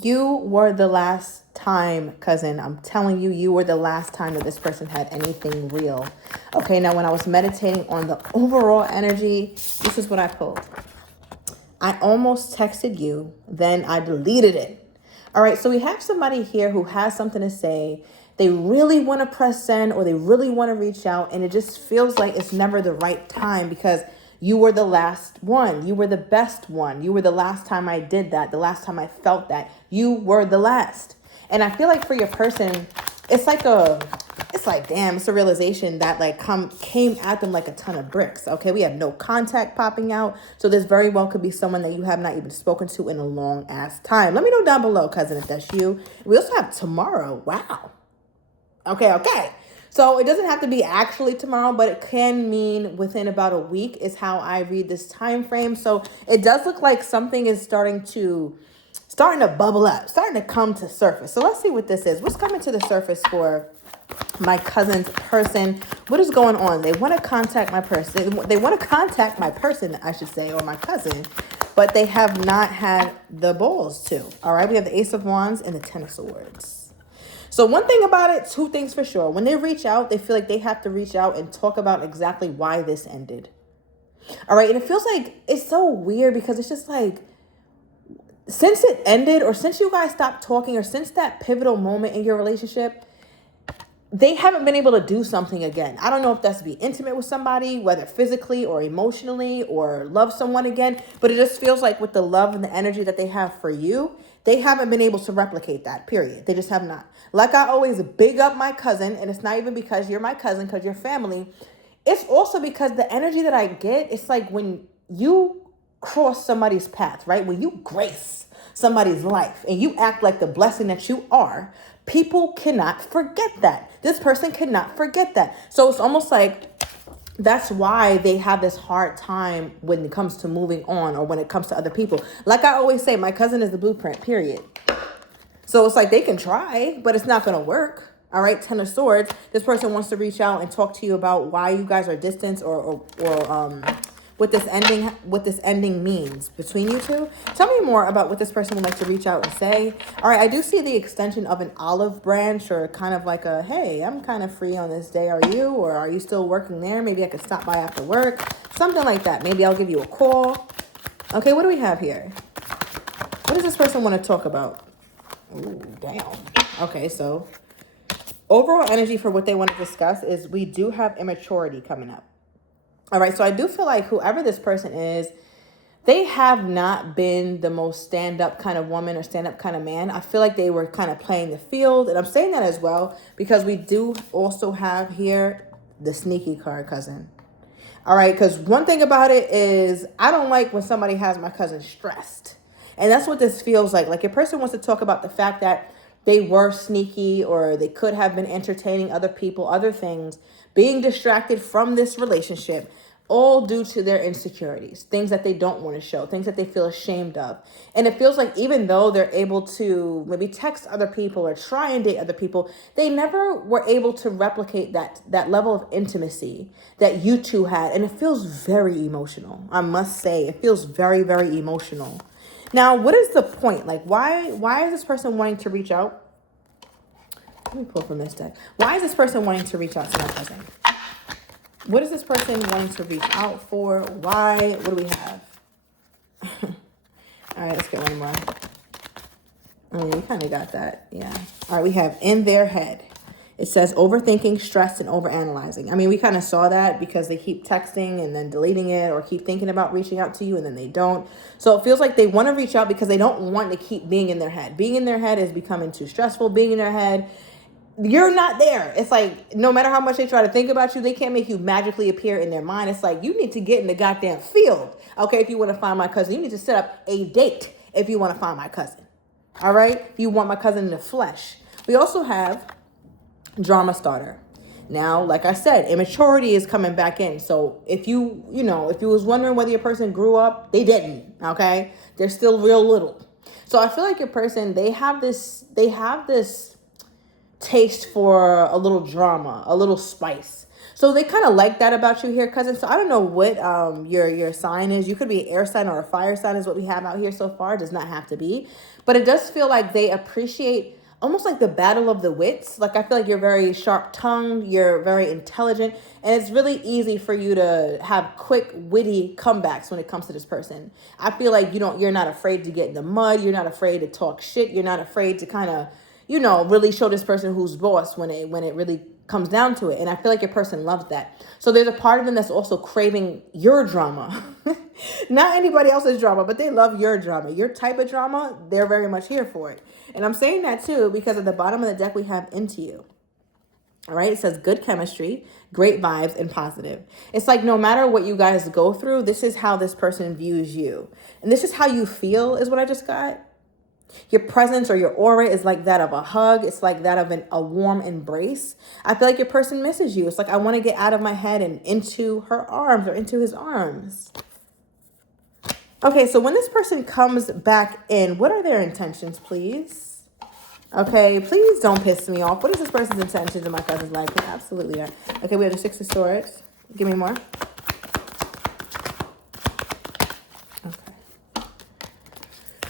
You were the last time, cousin. I'm telling you, you were the last time that this person had anything real. Okay, now when I was meditating on the overall energy, this is what I pulled. I almost texted you, then I deleted it. All right, so we have somebody here who has something to say. They really want to press send or they really want to reach out, and it just feels like it's never the right time because you were the last one. You were the best one. You were the last time I did that, the last time I felt that. You were the last. And I feel like for your person, it's like damn, it's a realization that like came at them like a ton of bricks. Okay, we have no contact popping out, so this very well could be someone that you have not even spoken to in a long ass time. Let me know down below, cousin, if that's you. We also have tomorrow. Wow. Okay. So it doesn't have to be actually tomorrow, but it can mean within about a week is how I read this time frame. So it does look like something is starting to bubble up, starting to come to surface. So let's see what this is. What's coming to the surface for my cousin's person? What is going on? They want to contact my person. They want to contact my person, I should say, or my cousin, but they have not had the balls to. All right, we have the Ace of Wands and the Ten of Swords. So one thing about it, two things for sure. When they reach out, they feel like they have to reach out and talk about exactly why this ended. All right, and it feels like it's so weird because it's just like, since it ended or since you guys stopped talking or since that pivotal moment in your relationship, they haven't been able to do something again. I don't know if that's to be intimate with somebody, whether physically or emotionally, or love someone again, but it just feels like with the love and the energy that they have for you, they haven't been able to replicate that, period. They just have not. Like I always big up my cousin, and it's not even because you're my cousin, because you're family. It's also because the energy that I get, it's like when you cross somebody's path, right? When you grace somebody's life and you act like the blessing that you are, people cannot forget that. This person cannot forget that. So it's almost like that's why they have this hard time when it comes to moving on or when it comes to other people. Like I always say, my cousin is the blueprint, period. So it's like they can try, but it's not going to work. All right, Ten of Swords. This person wants to reach out and talk to you about why you guys are distant or what this ending means between you two. Tell me more about what this person would like to reach out and say. All right, I do see the extension of an olive branch or kind of like a, hey, I'm kind of free on this day. Are you? Or are you still working there? Maybe I could stop by after work. Something like that. Maybe I'll give you a call. Okay, what do we have here? What does this person want to talk about? Ooh, damn. Okay, so overall energy for what they want to discuss is we do have immaturity coming up. All right, so I do feel like whoever this person is, they have not been the most stand-up kind of woman or stand-up kind of man. I feel like they were kind of playing the field. And I'm saying that as well because we do also have here the sneaky card, cousin. All right, because one thing about it is I don't like when somebody has my cousin stressed. And that's what this feels like. Like a person wants to talk about the fact that they were sneaky or they could have been entertaining other people, other things, being distracted from this relationship, all due to their insecurities, things that they don't want to show, things that they feel ashamed of. And it feels like even though they're able to maybe text other people or try and date other people, they never were able to replicate that level of intimacy that you two had. And it feels very emotional. I must say, it feels very, very emotional. Now, what is the point? Like, why is this person wanting to reach out? Let me pull from this deck. Why is this person wanting to reach out to my cousin? What is this person wanting to reach out for? Why? What do we have? All right, let's get one more. Oh, you kind of got that. Yeah. All right, we have in their head. It says overthinking, stress, and overanalyzing. I mean, we kind of saw that because they keep texting and then deleting it or keep thinking about reaching out to you and then they don't. So it feels like they want to reach out because they don't want to keep being in their head. Being in their head is becoming too stressful. Being in their head, you're not there. It's like no matter how much they try to think about you, they can't make you magically appear in their mind. It's like you need to get in the goddamn field. Okay, if you want to find my cousin, you need to set up a date if you want to find my cousin. All right, if you want my cousin in the flesh. We also have drama starter. Now, like I said, immaturity is coming back in. So if you was wondering whether your person grew up, they didn't. Okay, they're still real little. So I feel like your person, they have this taste for a little drama, a little spice. So they kind of like that about you here, cousin. So I don't know what your sign is. You could be an air sign or a fire sign is what we have out here so far. It does not have to be. But it does feel like they appreciate almost like the battle of the wits. Like I feel like you're very sharp-tongued, you're very intelligent, and it's really easy for you to have quick, witty comebacks when it comes to this person. I feel like you're not afraid to get in the mud, you're not afraid to talk shit, you're not afraid to kind of, really show this person who's boss when it really comes down to it. And I feel like your person loves that. So there's a part of them that's also craving your drama. Not anybody else's drama, but they love your drama. Your type of drama, they're very much here for it. And I'm saying that too because at the bottom of the deck we have into you. All right, it says good chemistry, great vibes, and positive. It's like no matter what you guys go through, this is how this person views you. And this is how you feel is what I just got. Your presence or your aura is like that of a hug. It's like that of a warm embrace. I feel like your person misses you. It's like I want to get out of my head and into her arms or into his arms. Okay, so when this person comes back in, what are their intentions, please? Okay, please don't piss me off. What is this person's intentions in my cousin's life? Yeah, absolutely. Okay, we have the Six of Swords. Give me more.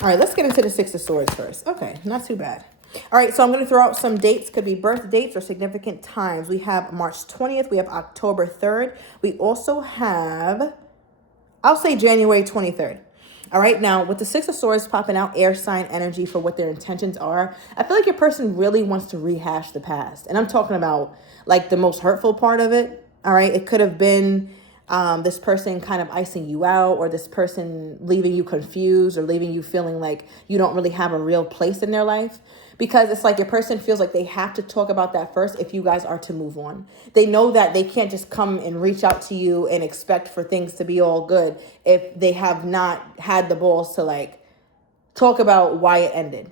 All right, let's get into the Six of Swords first. Okay, not too bad. All right, so I'm going to throw out some dates. Could be birth dates or significant times. We have March 20th. We have October 3rd. We also have, I'll say January 23rd. All right, now with the Six of Swords popping out, air sign energy for what their intentions are, I feel like your person really wants to rehash the past. And I'm talking about like the most hurtful part of it. All right, it could have been this person kind of icing you out, or this person leaving you confused, or leaving you feeling like you don't really have a real place in their life. Because it's like your person feels like they have to talk about that first if you guys are to move on. They know that they can't just come and reach out to you and expect for things to be all good if they have not had the balls to like talk about why it ended.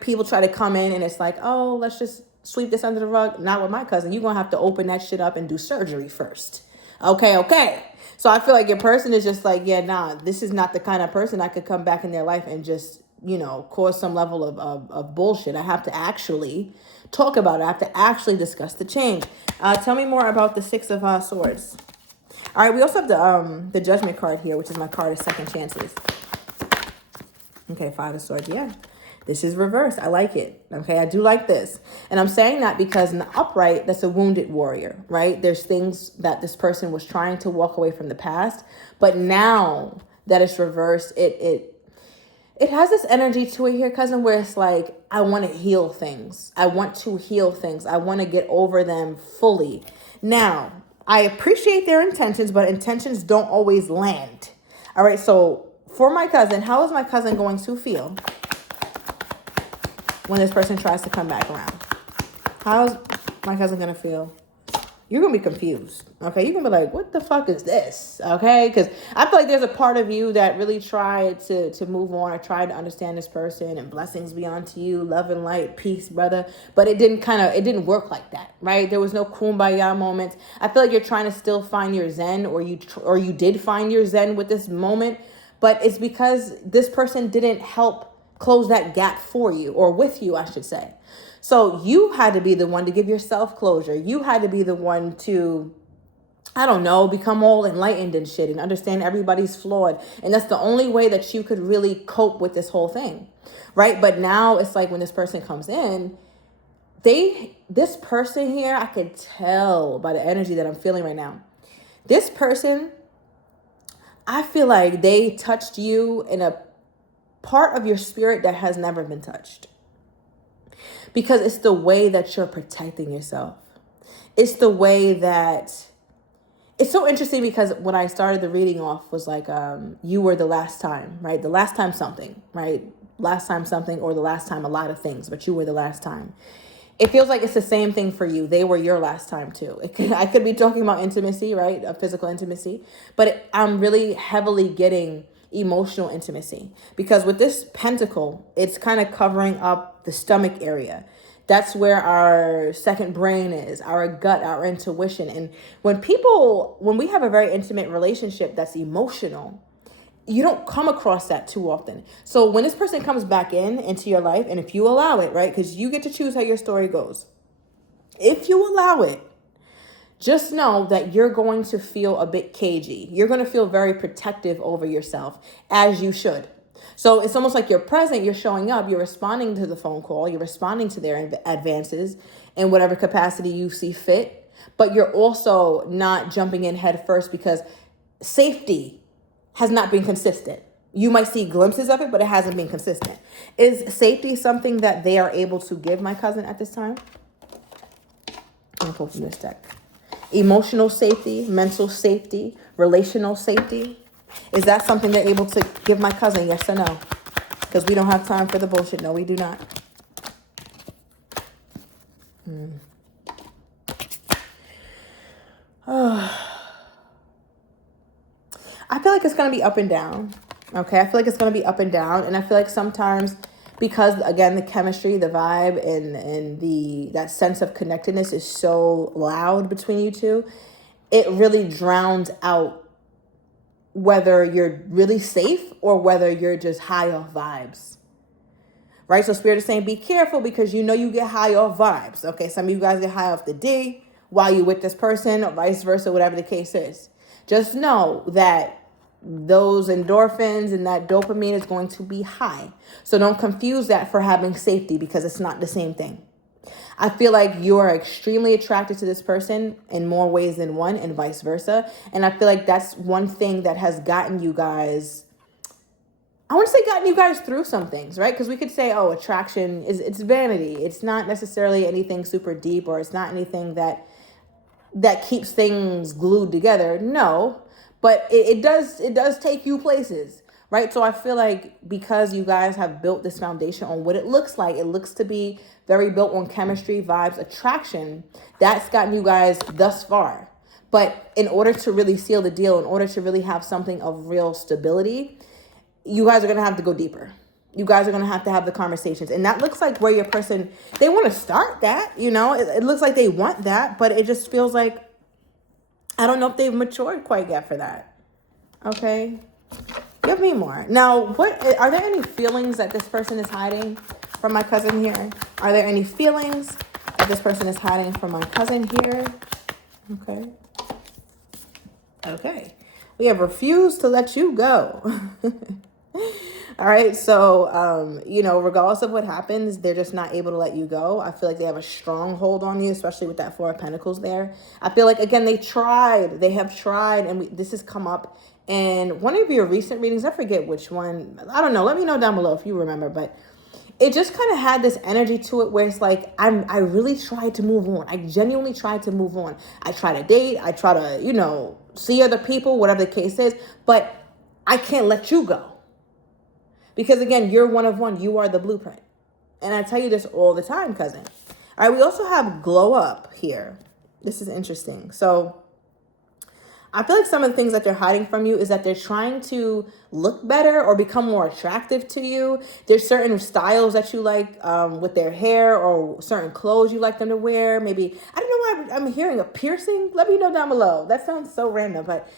People try to come in and it's like, oh, let's just sweep this under the rug. Not with my cousin. You're going to have to open that shit up and do surgery first. Okay. So I feel like your person is just like, yeah, nah, this is not the kind of person I could come back in their life and just, cause some level of bullshit. I have to actually talk about it. I have to actually discuss the change. Tell me more about the Six of Swords. All right, we also have the Judgment card here, which is my card of second chances. Okay, Five of Swords, yeah. This is reversed. I like it. Okay, I do like this. And I'm saying that because in the upright, that's a wounded warrior, right? There's things that this person was trying to walk away from the past. But now that it's reversed, it has this energy to it here, cousin, where it's like, I want to heal things. I want to heal things. I want to get over them fully. Now, I appreciate their intentions, but intentions don't always land. All right, so for my cousin, how is my cousin going to feel when this person tries to come back around? How's my cousin going to feel? You're going to be confused, okay? You're going to be like, what the fuck is this, okay? Because I feel like there's a part of you that really tried to move on or tried to understand this person, and blessings be unto you, love and light, peace, brother. But it didn't work like that, right? There was no kumbaya moments. I feel like you're trying to still find your zen, or you did find your zen with this moment, but it's because this person didn't help close that gap for you, or with you, I should say. So you had to be the one to give yourself closure. You had to be the one to, I don't know, become all enlightened and shit and understand everybody's flawed. And that's the only way that you could really cope with this whole thing, right? But now it's like when this person comes in, this person here, I could tell by the energy that I'm feeling right now. This person, I feel like they touched you in a part of your spirit that has never been touched. Because it's the way that you're protecting yourself. It's the way that, it's so interesting because when I started the reading off was like, you were the last time, right? The last time something, right? Last time something, or the last time a lot of things, but you were the last time. It feels like it's the same thing for you. They were your last time too. I could be talking about intimacy, right? Of physical intimacy, but I'm really heavily getting emotional intimacy, because with this pentacle, it's kind of covering up the stomach area. That's where our second brain is, our gut, our intuition. And when we have a very intimate relationship that's emotional, you don't come across that too often. So when this person comes back into your life, and if you allow it, right, because you get to choose how your story goes. If you allow it, just know that you're going to feel a bit cagey. You're going to feel very protective over yourself, as you should. So it's almost like you're present, you're showing up, you're responding to the phone call, you're responding to their advances in whatever capacity you see fit, but you're also not jumping in head first because safety has not been consistent. You might see glimpses of it, but it hasn't been consistent. Is safety something that they are able to give my cousin at this time? I'm going to pull from this deck. Emotional safety, mental safety, relational safety. Is that something they're able to give my cousin? Yes or no? Because we don't have time for the bullshit. No, we do not. I feel like it's going to be up and down. Okay, I feel like it's going to be up and down. And I feel like sometimes because, again, the chemistry, the vibe, and that sense of connectedness is so loud between you two, it really drowns out whether you're really safe or whether you're just high off vibes. Right? So Spirit is saying be careful because you get high off vibes. Okay, some of you guys get high off the D while you're with this person or vice versa, whatever the case is. Just know that those endorphins and that dopamine is going to be high. So don't confuse that for having safety because it's not the same thing. I feel like you're extremely attracted to this person in more ways than one and vice versa. And I feel like that's one thing that has gotten you guys, I want to say gotten you guys through some things, right? Because we could say, oh, attraction it's vanity. It's not necessarily anything super deep, or it's not anything that keeps things glued together. No, but it does take you places. Right. So I feel like because you guys have built this foundation on what it looks like, it looks to be very built on chemistry, vibes, attraction. That's gotten you guys thus far. But in order to really seal the deal, in order to really have something of real stability, you guys are going to have to go deeper. You guys are going to have the conversations. And that looks like where your person, they want to start that, it looks like they want that, but it just feels like, I don't know if they've matured quite yet for that. Okay. Give me more. Now, are there any feelings that this person is hiding from my cousin here? Are there any feelings that this person is hiding from my cousin here? Okay. Okay. We have refused to let you go. All right. So, regardless of what happens, they're just not able to let you go. I feel like they have a strong hold on you, especially with that Four of Pentacles there. I feel like, again, they have tried, and this has come up in one of your recent readings. I forget which one. I don't know. Let me know down below if you remember, but it just kind of had this energy to it where it's like, I really tried to move on. I genuinely tried to move on. I try to date. I try to, see other people, whatever the case is, but I can't let you go. Because again, you're one of one. You are the blueprint. And I tell you this all the time, cousin. All right, we also have glow up here. This is interesting. So I feel like some of the things that they're hiding from you is that they're trying to look better or become more attractive to you. There's certain styles that you like with their hair, or certain clothes you like them to wear. Maybe, I don't know why I'm hearing a piercing. Let me know down below. That sounds so random, but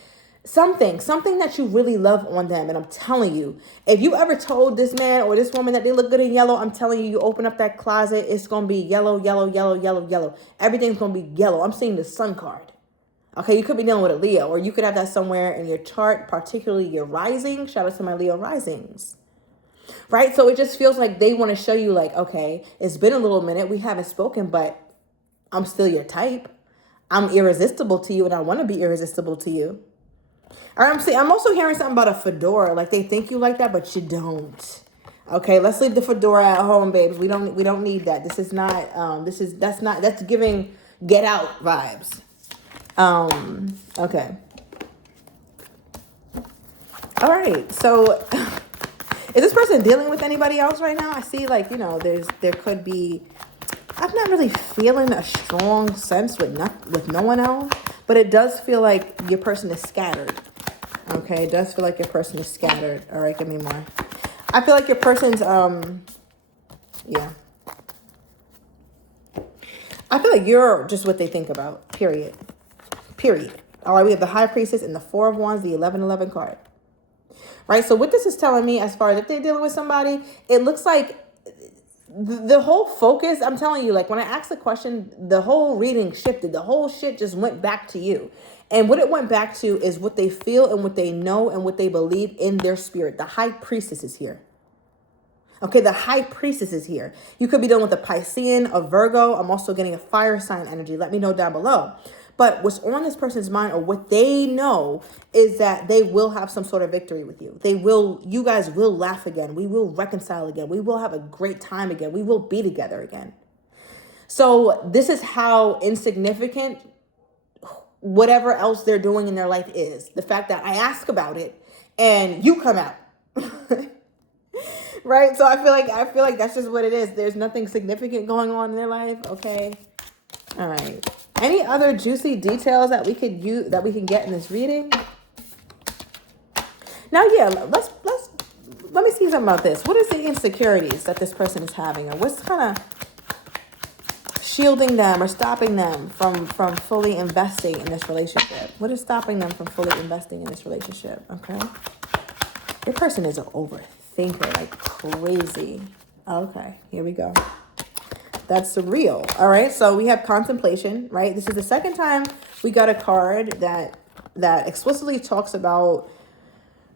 something that you really love on them. And I'm telling you, if you ever told this man or this woman that they look good in yellow, I'm telling you, you open up that closet, it's going to be yellow, yellow, yellow, yellow, yellow. Everything's going to be yellow. I'm seeing the sun card. Okay, you could be dealing with a Leo, or you could have that somewhere in your chart, particularly your rising. Shout out to my Leo risings. Right? So it just feels like they want to show you like, okay, it's been a little minute. We haven't spoken, but I'm still your type. I'm irresistible to you, and I want to be irresistible to you. All right, I'm also hearing something about a fedora. Like they think you like that, but you don't. Okay, let's leave the fedora at home, babes. We don't need that. This is not, that's giving get out vibes. Okay. All right. So is this person dealing with anybody else right now? I see like, there could be, I'm not really feeling a strong sense with no one else, but it does feel like your person is scattered. Okay. It does feel like your person is scattered. All right. Give me more. I feel like your person's, yeah. I feel like you're just what they think about, period. All right, we have the High Priestess and the Four of Wands, the 1111 card. Right, so what this is telling me as far as if they're dealing with somebody, it looks like the whole focus, I'm telling you, like when I asked the question, the whole reading shifted. The whole shit just went back to you. And what it went back to is what they feel and what they know and what they believe in their spirit. The high priestess is here. Okay, the high priestess is here. You could be dealing with a Piscean, a Virgo. I'm also getting a fire sign energy. Let me know down below. But what's on this person's mind or what they know is that they will have some sort of victory with you. You guys will laugh again. We will reconcile again. We will have a great time again. We will be together again. So this is how insignificant whatever else they're doing in their life is. The fact that I ask about it and you come out. Right? So I feel like that's just what it is. There's nothing significant going on in their life. Okay. All right. Any other juicy details that we could use that we can get in this reading? Now, yeah, let me see something about this. What is the insecurities that this person is having, or what's kind of shielding them or stopping them from fully investing in this relationship? What is stopping them from fully investing in this relationship? Okay. Your person is an overthinker like crazy. Okay, here we go. That's real. All right, so we have contemplation, right? This is the second time we got a card that explicitly talks about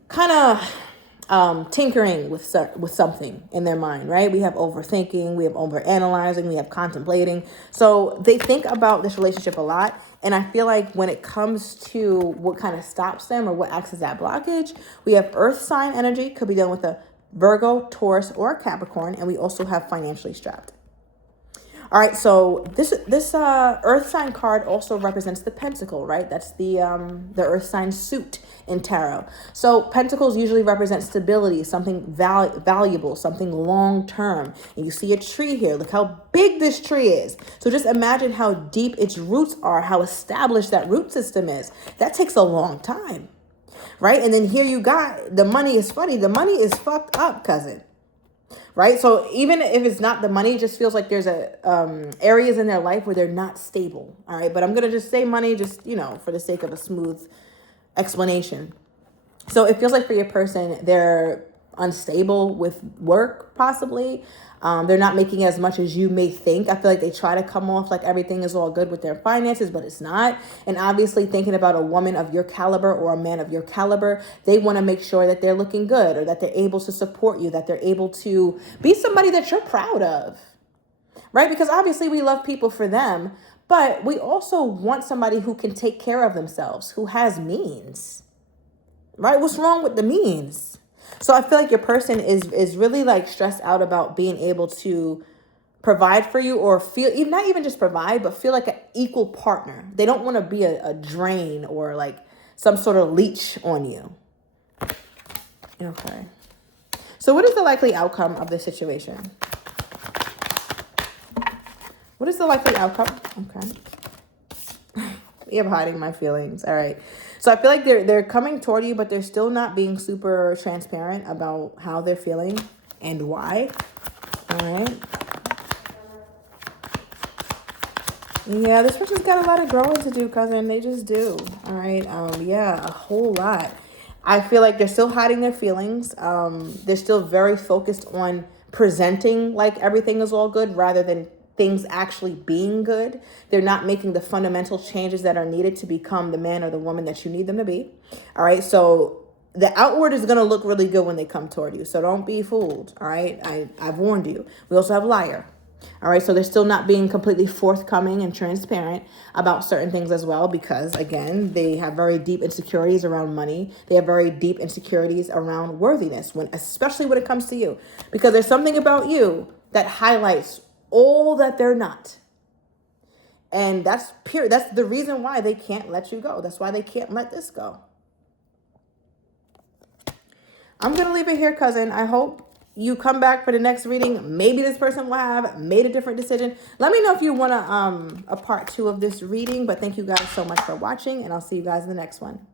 kind of tinkering with something in their mind, right? We have overthinking, we have overanalyzing, we have contemplating. So they think about this relationship a lot. And I feel like when it comes to what kind of stops them or what acts as that blockage, we have earth sign energy, could be dealing with a Virgo, Taurus, or a Capricorn. And we also have financially strapped. All right, so this earth sign card also represents the pentacle, right? That's the earth sign suit in tarot. So pentacles usually represent stability, something valuable, something long term. And you see a tree here. Look how big this tree is. So just imagine how deep its roots are, how established that root system is. That takes a long time, right? And then here you got the money is funny. The money is fucked up, cousin. Right? So even if it's not the money, it just feels like there's areas in their life where they're not stable. All right. But I'm going to just say money, just, for the sake of a smooth explanation. So it feels like for your person, they're unstable with work, possibly. They're not making as much as you may think. I feel like they try to come off like everything is all good with their finances, but it's not. And obviously thinking about a woman of your caliber or a man of your caliber, they want to make sure that they're looking good or that they're able to support you, that they're able to be somebody that you're proud of, right? Because obviously we love people for them, but we also want somebody who can take care of themselves, who has means, right? What's wrong with the means? So I feel like your person is really like stressed out about being able to provide for you or feel, not even just provide, but feel like an equal partner. They don't want to be a drain or like some sort of leech on you. Okay. So what is the likely outcome of this situation? What is the likely outcome? Okay. I'm hiding my feelings. All right. So I feel like they're coming toward you, but they're still not being super transparent about how they're feeling and why. All right. Yeah, this person's got a lot of growing to do, cousin. They just do. All right. Yeah, a whole lot. I feel like they're still hiding their feelings. They're still very focused on presenting like everything is all good rather than things actually being good. They're not making the fundamental changes that are needed to become the man or the woman that you need them to be. All right. So the outward is going to look really good when they come toward you. So don't be fooled. All right. I've warned you. We also have liar. All right. So they're still not being completely forthcoming and transparent about certain things as well, because again, they have very deep insecurities around money. They have very deep insecurities around worthiness, especially when it comes to you, because there's something about you that highlights all that they're not. And that's the reason why they can't let you go. That's why they can't let this go. I'm going to leave it here, cousin. I hope you come back for the next reading. Maybe this person will have made a different decision. Let me know if you want a part 2 of this reading. But thank you guys so much for watching, and I'll see you guys in the next one.